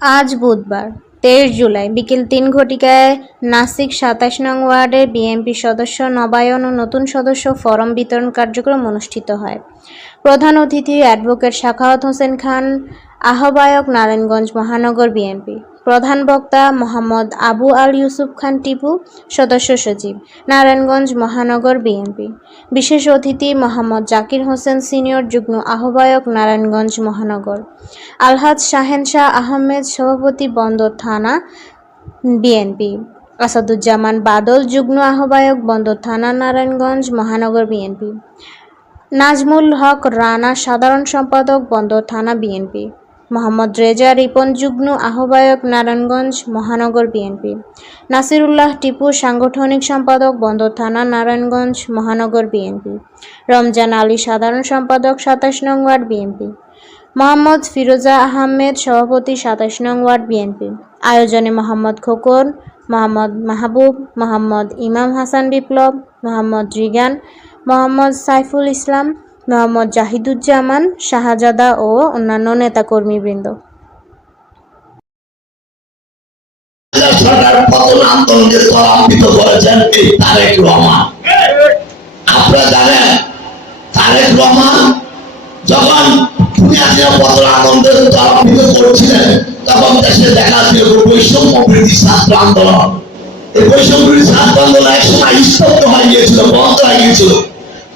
আজ বুধবার, তেইশ জুলাই, বিকেল তিন ঘটিকায় নাসিক সাতাশ নং ওয়ার্ডের বিএনপি সদস্য নবায়ন ও নতুন সদস্য ফরম বিতরণ কার্যক্রম অনুষ্ঠিত হয়। প্রধান অতিথি অ্যাডভোকেট শাখাওয়াত হোসেন খান আহ্বায়ক নারায়ণগঞ্জ মহানগর বিএনপি। প্রধান বক্তা মোহাম্মদ আবু আল ইউসুফ খান টিপু, সদস্য সচিব, নারায়ণগঞ্জ মহানগর বিএনপি। বিশেষ অতিথি মোহাম্মদ জাকির হোসেন সিনিয়র যুগ্ম আহ্বায়ক নারায়ণগঞ্জ মহানগর। আলহাজ শাহেন শাহ আহমেদ সভাপতি বন্দর থানা বিএনপি। আসাদুজ্জামান বাদল যুগ্ম আহ্বায়ক বন্দর থানা নারায়ণগঞ্জ মহানগর বিএনপি। নাজমুল হক রানা সাধারণ সম্পাদক বন্দর থানা বিএনপি। মোহাম্মদ রেজা রিপন যুগ্ম আহ্বায়ক নারায়ণগঞ্জ মহানগর বিএনপি। নাসিরুল্লাহ টিপু সাংগঠনিক সম্পাদক বন্দর থানা নারায়ণগঞ্জ মহানগর বিএনপি। রমজান আলী সাধারণ সম্পাদক সাতাশ নং ওয়ার্ড বিএনপি। মোহাম্মদ ফিরোজা আহমেদ সভাপতি সাতাশ নং ওয়ার্ড বিএনপি। আয়োজনে মোহাম্মদ খোকন, মোহাম্মদ মাহবুব, মোহাম্মদ ইমাম হাসান বিপ্লব, মোহাম্মদ রিগান, মোহাম্মদ সাইফুল ইসলাম মোহাম্মদ জাহিদুজ্জামান, শাহজাদা ও অন্যান্য নেতাকর্মীবৃন্দ। সরকার বৈষম্য ছাত্র আন্দোলন। এই বৈষম্য ছাত্র আন্দোলন স্তব্ধ হয়ে গিয়েছিল, বন্ধ হয়ে গিয়েছিল।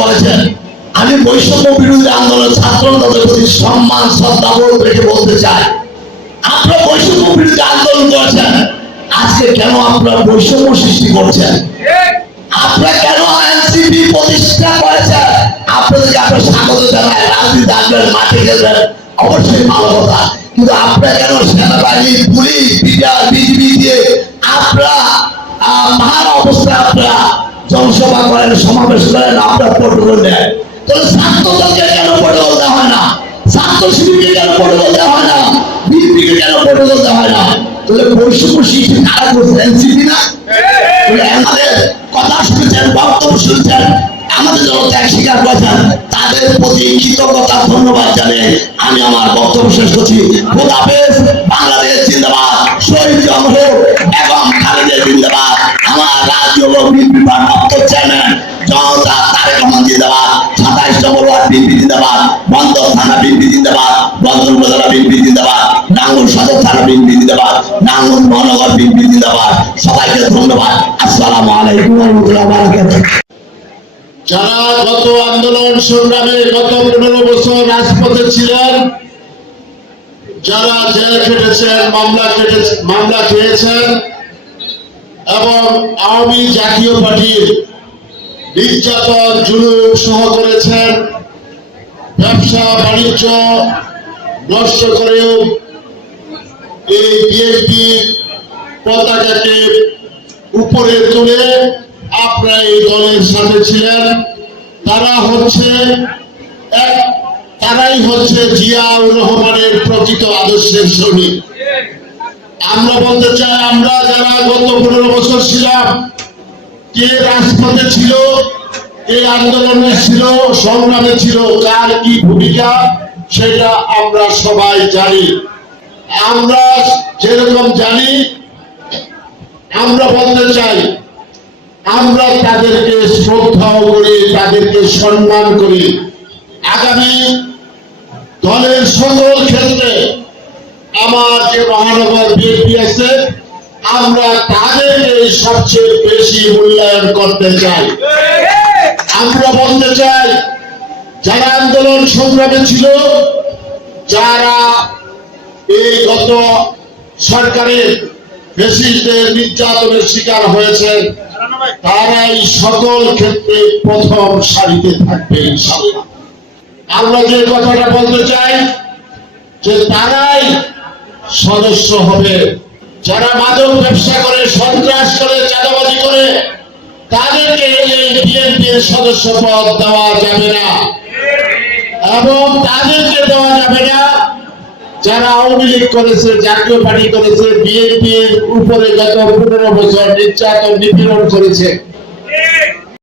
করেছেন আমি বৈষম্য বিরোধী আন্দোলন ছাত্র প্রতি সম্মান বলতে চাই, আপনারা বৈষম্য বিরোধী আন্দোলন করেছেন, আজকে কেন বৈষম্য সৃষ্টি করছেন? কেন এনসিপি প্রতিষ্ঠা করেছেন? আপনাদেরকে আপনার স্বাগত জানাই, রাজনীতি আসবেন মাঠে গেলেন, অবশ্যই ভালো কথা। কিন্তু আপনারা কেন সেনাবাহিনী, পুলিশ, বিডিআর, বিজিবি দিয়ে অবস্থায় আপনারা জনসভা করেন সমাবেশ করেন দেন তাহলে ছাত্র দলকে কেন দেওয়া হয় না? ছাত্র শিবিরকে কেন দেওয়া হয় না? কেন দেওয়া হয় না? তাহলে না? আমাদের কথা শুনেছেন, বক্তব্য শুনেছেন, আমাদের জনত্যাগ স্বীকার করেছেন। তাদের প্রতি কৃতজ্ঞতা, ধন্যবাদ জানিয়ে আমি আমার বক্তব্য শেষ করছি। বাংলাদেশ জিন্দাবাদ। শহীদ রাজ্য ও বিএনপি ভারপ্রাপ্ত চেয়ারম্যান জনতা তারেক রহমান জিন্দাবাদ যারা গত আন্দোলন সংগ্রামে গত পনেরো বছর রাজপথে ছিলেন, যারা জেল খেটেছেন, মামলা কেটে মামলা খেয়েছেন এবং আওয়ামী জাতীয় পার্টির নির্যাতন জুলুম সহ করেছেন। ব্যবসা, বাণিজ্য নষ্ট করেও এই বিএনপি পতাকাকে উপরে তুলে আপনারা এই দলের সাথে ছিলেন। তারা হচ্ছে এক তারাই হচ্ছে জিয়াউর রহমানের প্রকৃত আদর্শের সৈনিক আমরা বলতে চাই, আমরা যারা গত পনেরো বছর ছিলাম কে রাজপথে ছিল কে আন্দোলনে ছিল, সংগ্রামে ছিল কার কি ভূমিকা সেটা আমরা সবাই জানি। আমরা যেরকম জানি, আমরা বলতে চাই, আমরা তাদেরকে শ্রদ্ধাও করি, তাদেরকে সম্মান করি। আগামী দলের যে মহানগর আমরা তাদেরকে সবচেয়ে বেশি মূল্যায়ন করতে চাই। আমরা বলতে চাই, যারা আন্দোলন সংগ্রামে ছিল, যারা এই গত সরকারের ফেসিস্টদের নির্যাতনের শিকার হয়েছেন তারাই সকল ক্ষেত্রে প্রথম সারিতে থাকবে আমরা যে কথাটা বলতে চাই, যে তারাই সদস্য হবে। যারা মাদক ব্যবসা করে, সন্ত্রাস করে, চাঁদাবাজি করে, তাদেরকে এই বিএনপির সদস্য পদ দেওয়া যাবে না। এবং তাদেরকে দেওয়া যাবে না। যারা আওয়ামী লীগ করেছে, জাতীয় পার্টি করেছে, বিএনপির উপরে গত পনেরো বছর নির্যাতন নিপীড়ন করেছে।